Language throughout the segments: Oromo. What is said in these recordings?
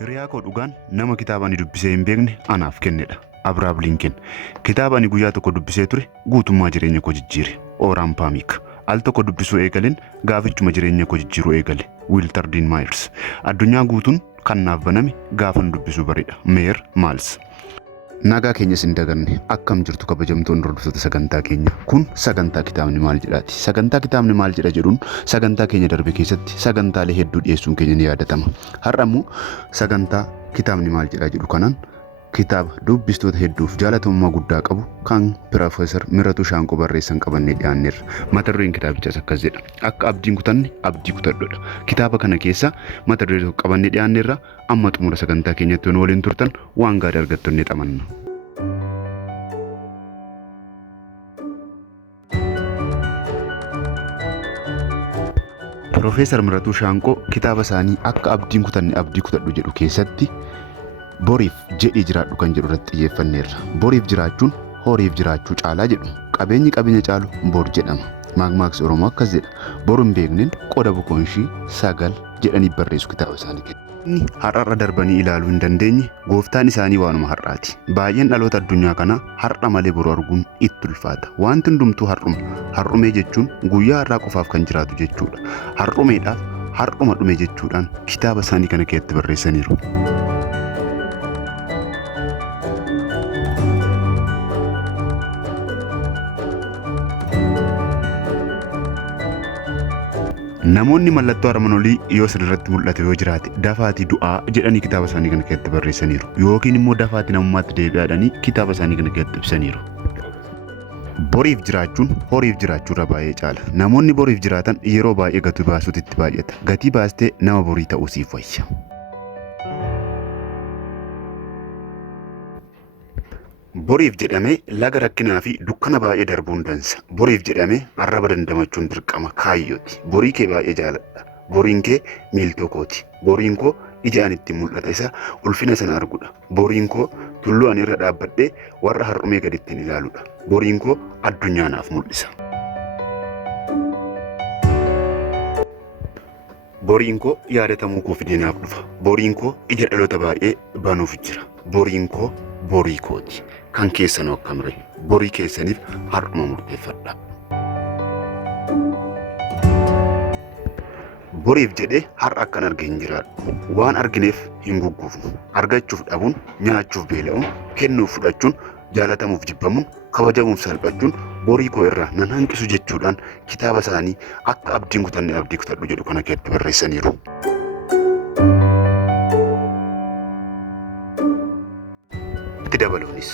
Hiriyaa koo dhugaan nama kitaaba ani dubbisee hin beekne anaaf kennedha. Abrahaam Lincoln. Kitaaba ani guyyaa tokko dubbisee ture guutummaa jireenya koo jijjiire. Orhan Pamuk. Al tokko dubbisuu eegaleen gaafichuma jireenya koo jijjiiruu eegale. Wilter Dean Myers. Addunyaa guutuun kan naaf baname gaafan dubbisuu bareedha. Mayer Miles. Nagaa keenyas hin daganne akkam jirtu kabajamtoonni hordoftoota sagantaa keenya. Kun sagantaa kitaabni maal jedhaati. Sagantaa kitaabni maal jedha jedhuun sagantaa keenya darbe keessatti sagantaalee hedduu dhiyeessuun keenya ni yaadatama. Har'a immoo sagantaa kitaabni maal jedha jedhu kanaan kitaaba dubbistoota hedduuf jaalatamummaa guddaa qabu kan Piroofeesar Miratuu Shaanqoo barreessan qabannee dhiyaanneerra. Mata dureen kitaabichaas akkas jedha. Akka abdiin kutanne abdii kutadhodha. Kitaaba kana keessa mata duree tokko qabannee dhiyaanneerra. Amma xumura sagantaa keenyatti waan waliin turtan waan gaarii argattoonni xamanna. Piroofeesar Miratuu Shaanqoo kitaaba isaanii akka abdiin kutanne abdii kutadhu jedhu keessatti boriif jedhii jiraadhu kan jedhu irratti xiyyeeffanneerra. Boriif jiraachuun horiif jiraachuu caalaa jedhu. Qabeenyi qabeenya caalu bor jedhama. Maammaaksa Oromoo akkas jedha. Boru hin beekneen qoda bukoonshii sagal jedhanii barreessu kitaaba isaanii keessa. Inni har'a darbanii ilaaluu hin dandeenye gooftaan isaanii waanuma har'aati. Baay'een dhaloota addunyaa kanaa har'a malee boru arguun itti ulfaata. Wanti hundumtuu har'uma. Har'umee jechuun guyyaa har'aa qofaaf kan jiraatu jechuudha. Har'umeedhaaf har'uma dhume jechuudhaan kitaaba isaanii kana keessatti barreessaniiru. Namoonni mallattoo armaan olii yoo sirriitti mul'ate yoo jiraate dafaatii du'aa jedhanii kitaaba isaanii kana keessatti barreessaniiru. Yookiin immoo dafaatii namummaatti deebi'aadhanii kitaaba isaanii kana keessatti ibsaniiru. Boriif jiraachuun horiif jiraachuurra baay'ee caala. Namoonni boriif jiraatan yeroo baay'ee gatii baasuutti itti baay'ata. Gatii baastee nama borii ta'uu siif wayya. Boriif jedhamee laga rakkinaa fi dukkana baay'ee darbuun dansa. Boriif jedhamee arraba dandamachuun dirqama kaayyooti. Borii kee baay'ee jaaladha. Boriin kee miiltoo kooti. Boriin koo ija ani ittiin mul'ata isa ulfina sana arguudha. Boriin koo tulluu ani irra dhaabbadhee warra har'umee gadi ittiin ilaaluudha. Boriin koo addunyaa naaf mul'isa. Boriin koo yaadatamuu koo fidee naaf dhufa. Boriin koo ija dhaloota baay'ee banuuf jira. Boriin koo borii kooti. Kan keessanoo akkam ree borii keessaniif har'uma murteeffadha. Boriif jedhee har'a akkan arge hin jiraadhu. Waan argineef hin gugguufnu. Argachuuf dhabuun, nyaachuuf beela'uun, kennuuf fudhachuun, jaalatamuuf jibbamuun, kabajamuuf salphachuun borii koo irraa nan hanqisu jechuudhaan kitaaba isaanii akka abdiin kutanne abdii kutadhu jedhu kana keessatti barreessaniiru. Itti dabaluunis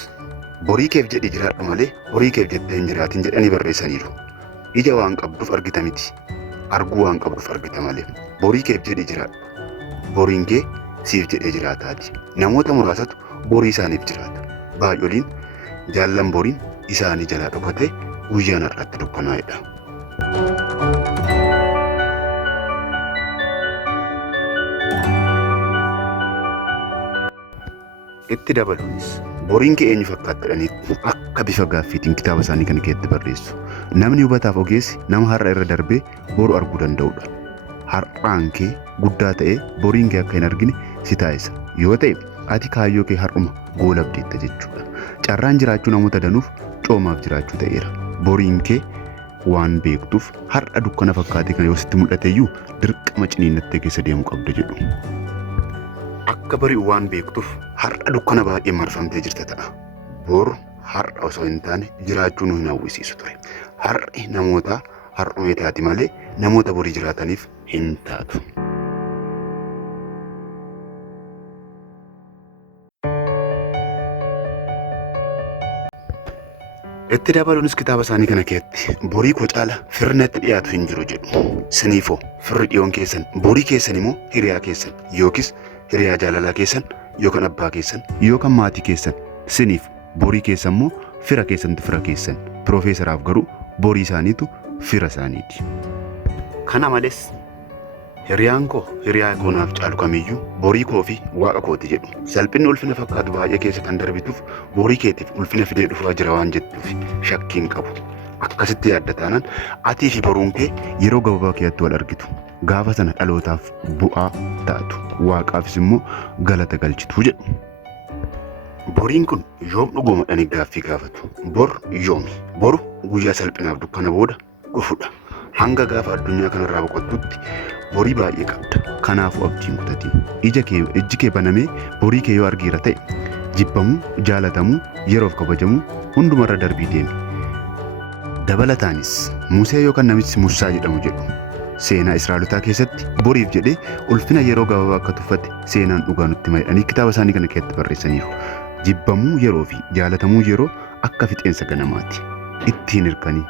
borii keef jedhi jiraadhu malee horii keef jettee hin jiraatin jedhanii barreessaniiru. Ija waan qabduuf argita miti. Arguu waan qabduuf argita malee. Borii keef jedhi jiraadhu. Boriin kee siif jedhee jiraataati. Namoota muraasatu borii isaaniif jiraata. Baay'oliin jaallan boriin isaanii jalaa dhokatee guyyaan har'atti dukkanaa'edha. Itti dabaluunis boriin kee eenyu fakkaata jedhanii akka bifa gaaffiitiin kitaaba isaanii kana keessatti barreessu. Namni hubataaf ogeessi nama har'a irra darbee boru arguu danda'udha. Har'aan kee guddaa ta'ee boriin kee akka hin argine si taasisa. Yoo ta'e ati kaayyoo kee har'uma goolabdeetta jechuudha. Carraan jiraachuu namoota danuuf coomaaf jiraachuu ta'eera. Boriin kee waan beektuuf har'a dukkana fakkaatee kana yoo sitti mul'ateeyyuu dirqama ciniinnattee keessa deemuu qabda jedhu. Akka bari'u waan beektuuf har'a dukkana baay'ee marfamtee jirta ta'a. Bor har'a osoo hin taane jiraachuu nu hin hawwisiisu ture. Har'i namoota har'umee taati malee namoota borii jiraataniif hin taatu. Itti dabaluunis kitaaba isaanii kana keessatti borii koo caala firnatti dhiyaatu hin jiru jedhu. Siniifoo firri dhiyoon keessan borii keessan immoo hiriyaa keessan yookis hiriyaa jaalalaa keessan yookaan abbaa keessan yookaan maatii keessan siniif borii keessan immoo fira keessantu fira keessan. Piroofeesaraaf garuu borii isaaniitu fira isaaniiti. Kana malees Hiriyaan koo hiriyaa koo naaf caalu kamiyyuu borii koo fi waaqa kooti jedhu. Salphinni ulfina fakkaatu baay'ee keessa kan darbituuf borii keetiif ulfina fidee dhufaa jira waan jettuuf shakkiin qabu. Akkasitti yaadda taanaan atii fi boruun kee yeroo gabaabaa keessatti wal argitu. Gaafa sana dhalootaaf bu'aa taatu. Waaqaafis immoo galata galchitu jedhu. Boriin kun yoom dhugoomanii gaaffii gaafatu. Bor yoomi? Boru guyyaa salphinaaf dukkana booda dhufudha. Hanga gaafa addunyaa kanarraa boqottutti borii baay'ee qabda. Kanaafuu abdiin kutatiin. Ijji kee banamee borii kee yoo argiira ta'e jibbamuu, jaalatamuu, yeroof kabajamuu hundumarra darbii deemi. Dabalataanis Musee yookaan namichi Musaa jedhamu jedhu seenaa Israa'elotaa keessatti boriif jedhee ulfina yeroo gabaabaa akka tuffate seenaan dhugaa nutti hima kitaaba isaanii kana keessatti barreessaniiru. Jibbamuu yeroo fi jaalatamuu yeroo akka fixeensa ganamaati. Ittiin hirkanii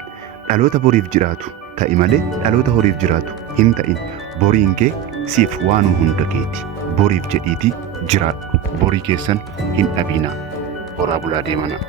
dhaloota boriif jiraatu ta'i malee dhaloota horiif jiraatu hin ta'in. Boriin kee siif waanuma hunda keeti. Boriif jedhiitii jiraadhu. Borii keessan hin dhabinaa. Horaa bulaa deemanaa.